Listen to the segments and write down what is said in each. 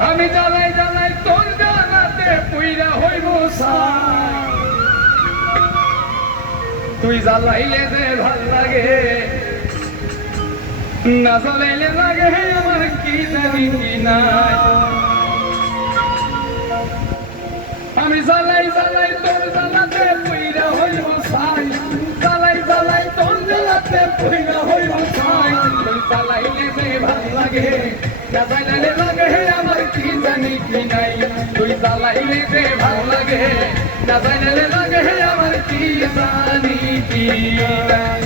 আমি জ্বালাই জ্বালাই তোর জ্বালাতে পুইরা হইব সাই তুই জ্বালাইলে যে ভাল লাগে না জ্বালাইলে লাগে আমার কি জানি কি নাই আমি জ্বালাই জ্বালাই তোর জ্বালাতে পুইরা হইব সাই জ্বালাই জ্বালাই তোর জ্বালাতে পুইরা হইব সাই তুই জ্বালাইলে যে ভাল লাগে না জ্বালাইলে লাগে আমার কি জানি কি নাই তুই জ্বালাইলে যে ভাল লাগে না জ্বালাইলে লাগে আমার কি জানি কি নাই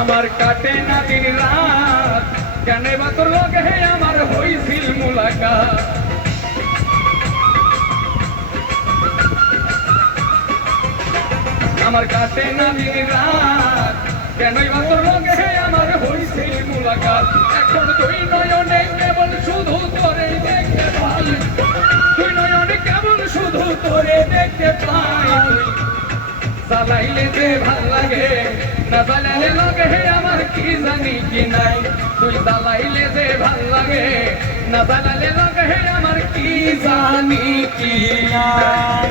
আমার কাটে না দিন রাত কেন বা তোর লগে আমার হইছিল মুলাকাত আমার কাটে না দিন রাত কেন বা তোর লগে আমার হইছিল মুলাকাত এখন তুই নয়নে কেবল শুধু তোরে দেখতে পাই তুই নয়নে কেবল শুধু তোরে দেখতে পাই জ্বালাইলে যে ভাল লাগে না জ্বালাইলে লাগে আমার কি জানি কি নাই তুই জ্বালাইলে যে ভাল লাগে না জ্বালাইলে লাগে আমার কি জানি কি নাই